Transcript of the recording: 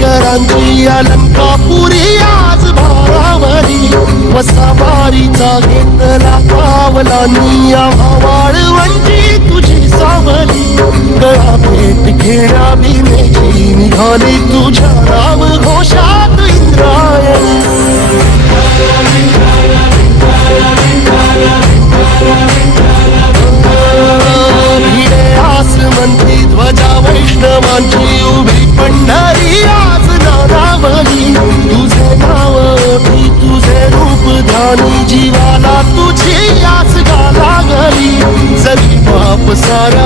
पुणेकरांची अलंकापुरी आज भारावरी वसावारीचा घेतला पावलांनी वाळवंची तुझी सावली गळा भेट घेण्या भीमेची निघाली तुझ्या राम घोषात इंद्रायणी आसमंती ध्वजा वैष्णवांची उभी पंढरी आज नारावली तुझे नाव ओठी तुझे रूप ध्यानी जीवाला तुझी आस गा लागली जरी बाप सारा